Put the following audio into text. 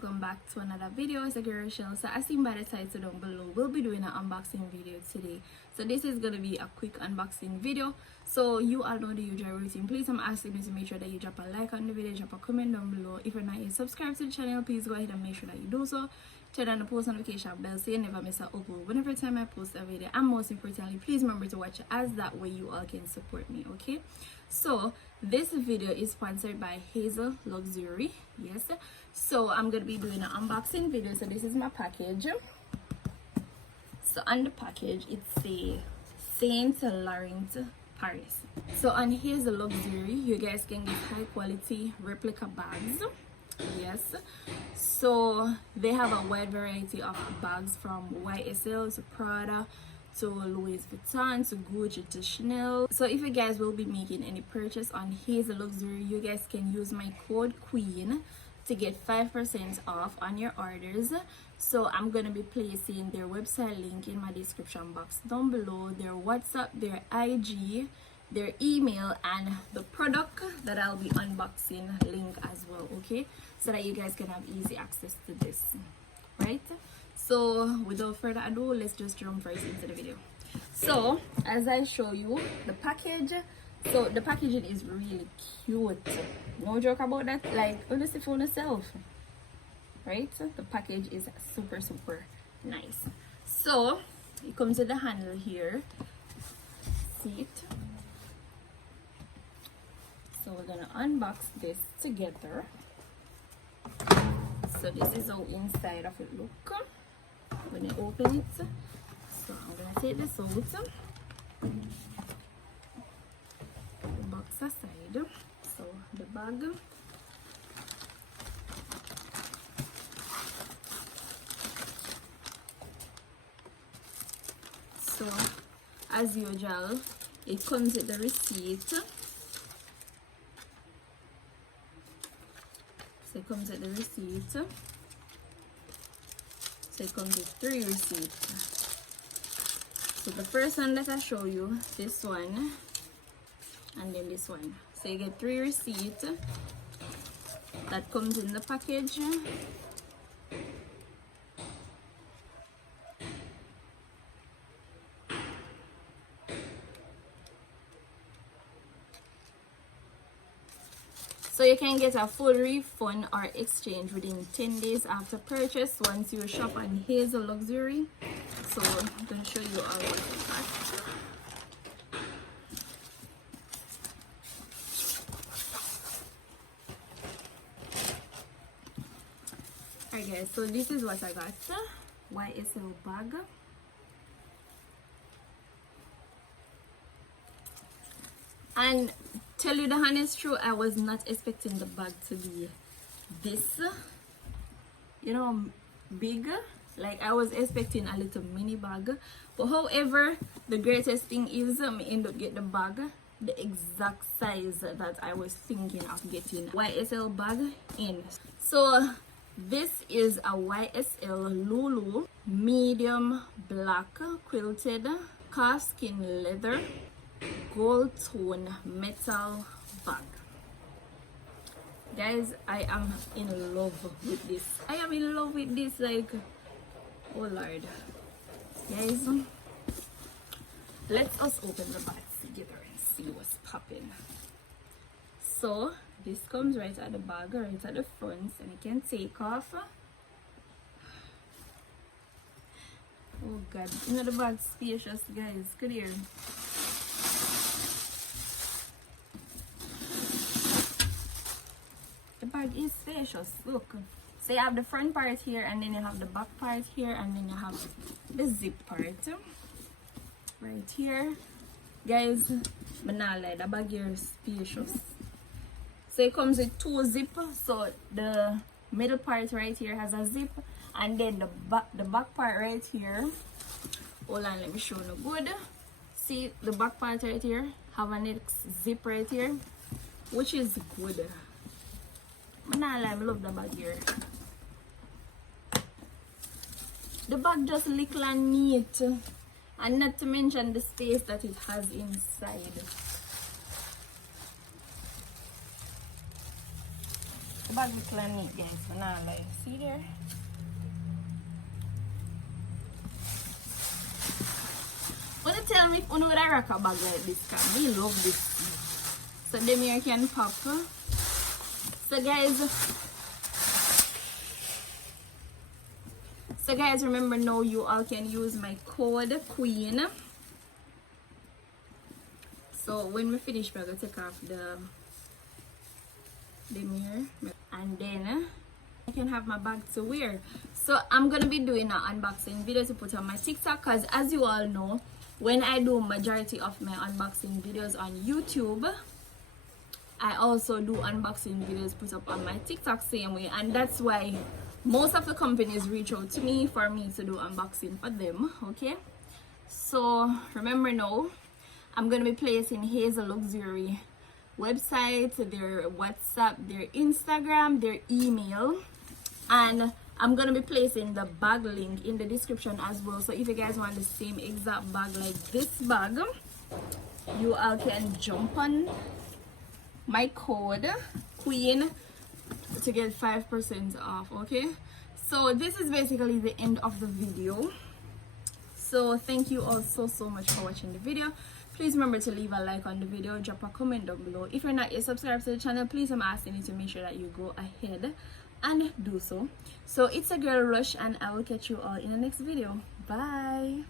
welcome back to another video. It's a girl Shell. So as seen by the title down below, we'll be doing an unboxing video today. So this is going to be a quick unboxing video. So you all know the usual routine. Please, I'm asking you to make sure that you drop a like on the video, drop a comment down below. If you're not yet subscribed to the channel, please go ahead and make sure that you do so. Turn on the post notification bell so you never miss an upload whenever time I post a video. And most importantly, please remember to watch it, as that way you all can support me, okay? So this video is sponsored by HAZELLUXURY. Yes, so I'm gonna be doing an unboxing video. So this is my package. So on the package it says Saint Laurent Paris. So on HAZELLUXURY you guys can get high quality replica bags. Yes, so they have a wide variety of bags, from YSL to Prada to Louis Vuitton to Gucci to Chanel. So if you guys will be making any purchase on HAZELLUXURY, you guys can use my code QUEEN to get 5% off on your orders. So I'm gonna be placing their website link in my description box down below, their WhatsApp, their IG, their email, and the product that I'll be unboxing link as well, okay, so that you guys can have easy access to this, right? So without further ado, let's just jump right into the video. So as I show you the package, so the packaging is really cute, no joke about that. Like, honestly, for yourself, right? The package is super nice. So it comes with the handle here, see it? So we're gonna unbox this together. So this is how inside of it look when you open it. So I'm gonna take this out, the box aside. So the bag, so as usual it comes with the receipt. So it comes with the receipt. So it comes with 3 receipts. So the first one that I show you, this one, and then this one. So you get 3 receipts that comes in the package. So you can get a full refund or exchange within 10 days after purchase once you shop on HAZELLUXURY. So I'm going to show you all what it has. Alright guys, so this is what I got. YSL bag. And tell you the honest truth, I was not expecting the bag to be this, you know, big. Like, I was expecting a little mini bag. But however, the greatest thing is I end up getting the bag the exact size that I was thinking of getting YSL bag in. So this is a YSL LOULOU medium black quilted calfskin leather gold tone metal bag. Guys, I am in love with this. I am in love with this, like, oh lord. Guys, let us open the bag together and see what's popping. So this comes right at the bag, right at the front, and you can take off. Oh god, you know the bag's spacious, guys. Good here. The bag is spacious, look. So you have the front part here, and then you have the back part here, and then you have the zip part right here. Guys, but not like the bag here is spacious. So it comes with 2 zips. So the middle part right here has a zip, and then the back part right here, hold on, let me show you good. See, the back part right here have a next zip right here, which is good. I love the bag here. The bag just little and neat, and not to mention the space that it has inside. The bag is clean neat, guys, but now like see there. Wanna tell me if you would rock a bag like this, cause we love this. So them here can pop. So guys, remember now you all can use my code QUEEN. So when we finish, we're gonna take off the mirror, and then I can have my bag to wear. So I'm gonna be doing an unboxing video to put on my TikTok, because as you all know, when I do majority of my unboxing videos on YouTube, I also do unboxing videos put up on my TikTok same way, and that's why most of the companies reach out to me for me to do unboxing for them. Okay, so remember now, I'm gonna be placing HAZELLUXURY website, their WhatsApp, their Instagram, their email, and I'm gonna be placing the bag link in the description as well. So if you guys want the same exact bag like this bag, you all can jump on my code QUEEN to get 5% off. Okay, so this is basically the end of the video. So thank you all so much for watching the video. Please remember to leave a like on the video, drop a comment down below. If you're not yet subscribed to the channel, please I'm asking you to make sure that you go ahead and do so. So it's a girl Rush, and I will catch you all in the next video. Bye.